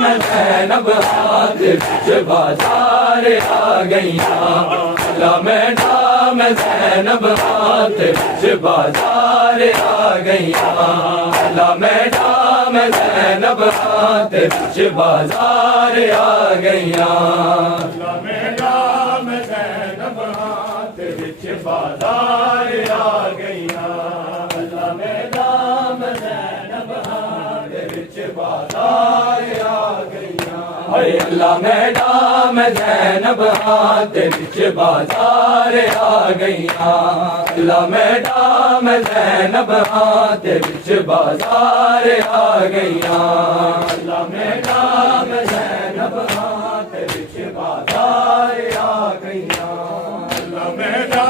میں زینب ہاتھ وچ بازار آ گئیاں لمیٹا میں زینب ہاتھ وچ بازار آ گئیاں لمیٹا میں زینب ہاتھ وچ بازار آ گئیاں لمیٹا میں زینب ہاتھ وچ بازار آ گئیاں لمیٹا میں زینب ہاتھ وچ بازار آ گئیاں ہائے اللہ میڈا میں زینب ہاتھ وچ بازار آ گئیاں اللہ میڈا میں زینب ہاتھ وچ بازار آ گئیاں اللہ میڈا میں زینب ہاتھ وچ بازار آ گئیاں اللہ میڈا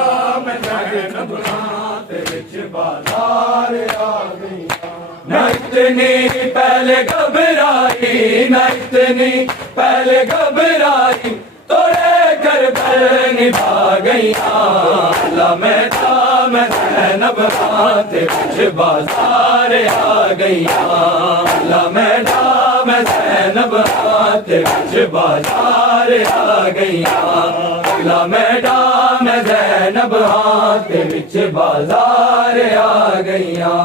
میں زینب ہاتھ وچ بازار آ گئیاں نہ اتنی پہلے گھبرائی نہ اتنی پہلے گھبرائی توڑے کربل نبھا گئیاں اللہ میڈا میں زینب ہاتھ وچ بازار آ گئیاں اللہ میڈا میں زینب ہاتھ وچ بازار آ گئیاں اللہ میڈا میں زینب ہاتھ وچ بازار آ گئیاں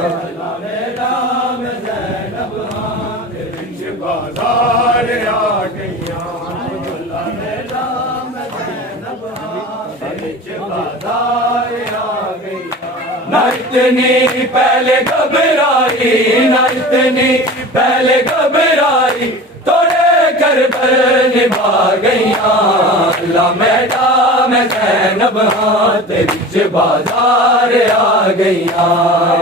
اللہ میڈا میں زینب ہاتھ وچ بازار آ گئیاں اللہ میڈا میں زینب ہاتھ وچ بازار آ گئیاں نہ اتنی پہلے گھبرائی نہ اتنی پہلے گھبرائی توڑے کربل نبھا گئیاں اللہ میڈا میں زینب ہاتھ وچ بازار آ گئیاں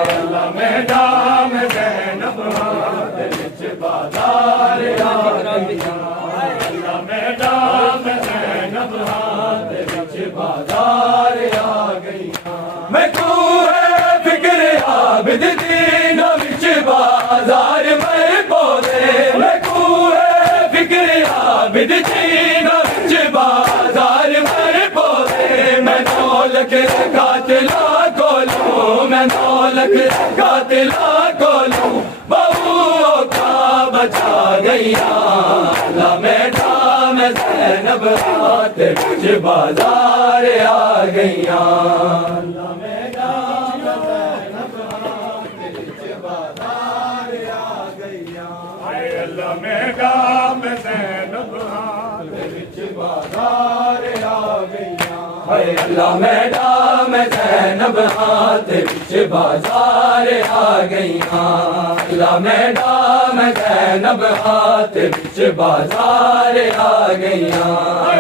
اللہ میڈا میں زینب ہاتھ وچ بازار آ گئیاں اللہ میڈا میں زینب ہاتھ وچ بازار آ گئیاں میں فکر عابد دینوں وچ بازار میں پودے میں فکر عابد دینوں وچ بازار میں پودے میں نولک قاتلاں کولوں میں نولک قاتلاں کولوں بہو کا بچا گئیاں اللہ میڈا میں زینب ہاتھ وچ بازار آ گئیاں اللہ میڈا میں زینب ہاتھ وچ بازار آ گئیاں ہائے اللہ میڈا میں زینب ہاتھ وچ بازار آ گئیاں ہائے اللہ میڈا میں زینب ہاتھ وچ بازار آ گئیاں اللہ میڈا میں زینب ہاتھ وچ بازار آ گئیاں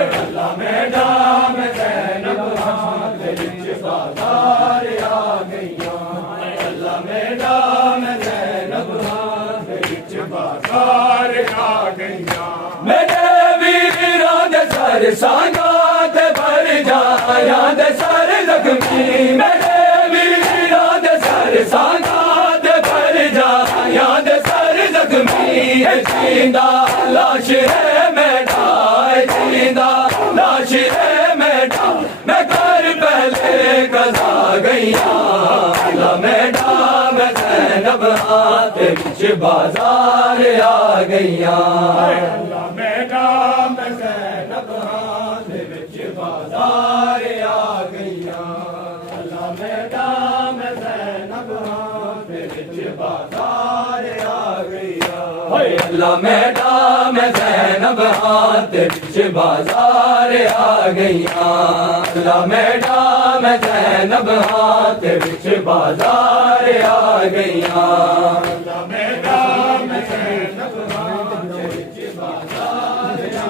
اللہ میڈا میں زینب ہاتھ وچ بازار آ گئیاں اللہ میڈا میں زینب ہاتھ وچ بازار آ گئیاں میرے ویراں دے سر سانگاں تے بھر جایاں دے سر زخمی میرے ویراں دے سر سانگاں تے بھر جایاں دے سر زخمی جیندہ لاش ہے میڈا جیندہ لاش ہے میڈا میں گھر پہلے قضا گئیاں اللہ میڈا میں زینب ہاتھ وچ بازار آ گئیاں اللہ میڈا میں زینب ہاتھ وچ بازار آ گئیاں اللہ میڈا میں زینب ہاتھ وچ بازار آ گئیاں اللہ میڈا میں زینب ہاتھ وچ بازار آ گئیاں اللہ میڈا میں زینب ہاتھ وچ بازار آ گئیاں اللہ میڈا میں زینب ہاتھ وچ بازار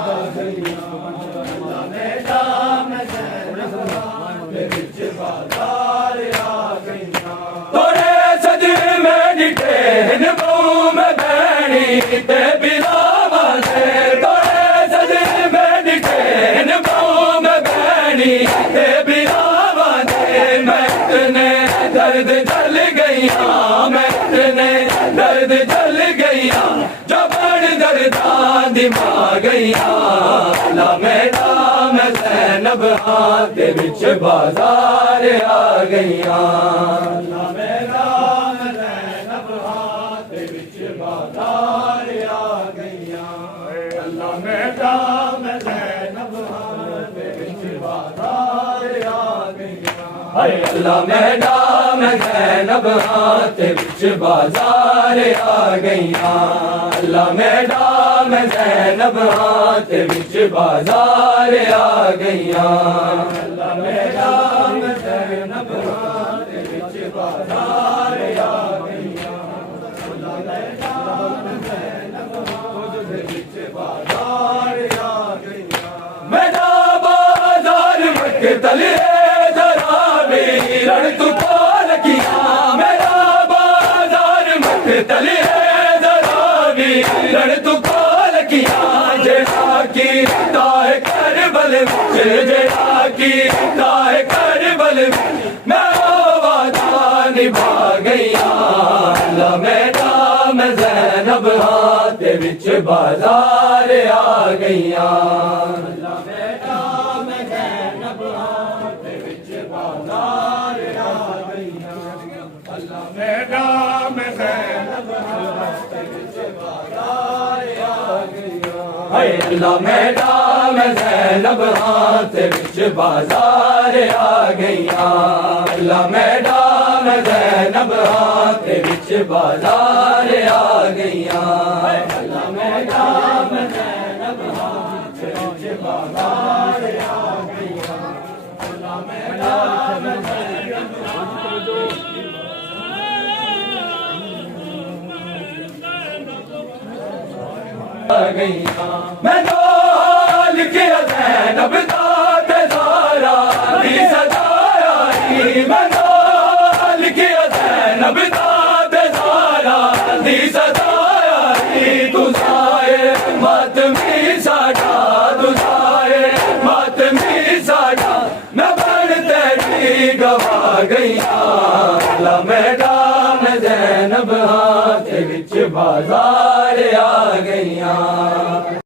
آ گئیاں اللہ میڈا میں زینب ہاتھ وچ بازار آ گئیاں توڑے صدمے ڈٹے بہو میں بہنی تے بلاواں دے توڑے صدمے ڈٹے بہو میں بہنی تے بلاواں دے میں اتنے درد جل گئیاں میں اتنے درد جل گئیاں جو بڑ درداں دماغ گئیاں اللہ میڈا میں زینب ہاتھ وچ بازار آ گئیاں اللہ میڈا میں زینب ہاتھ وچ بازار آ گئیاں اللہ میڈم زینب ہاتھ وچ بازار آ گئیاں اللہ میڈم زینب ہاتھ وچ بازار آ گئیاں اللہ میڈم زینب ہاتھ وچ بازار آ گئیاں اللہ میڈم زینب ہاتھ وچ بازار آ گئیاں میرا بازار مقتل رن تو کال کیا میرا بازار مقتل ذرا بھی رن تو کال کیا جڑا کی تاہ کربل جڑا کی تاہ کربل میں وعدہ نبھا گیا اللہ میڈم زینب ہاتھ وچ بازار آ گئیاں اللہ میڈم زینب ہاتھ وچ بازار آ گئیاں اللہ میڈم زینب ہاتھ وچ بازار آ گئیاں اللہ میڈم زینب ہاتھ وچ بازار آ گئیاں اللہ میڈم زینب ہاتھ وچ بازار آ گئیاں اللہ میڈم زینب ہاتھ وچ بازار آ گئیاں اللہ میڈم زینب آ گئیاں میں ڈال کے زینب دا تزارا دی صدا آئی میں ڈال کے زینب دا تزارا دی صدا آئی تجھائے ماتمی ساڈا تجھائے ماتمی ساڈا میں بن تیری گوا گئیاں اللہ میڈم زینب ہاتھ وچ بازار آ گئیاں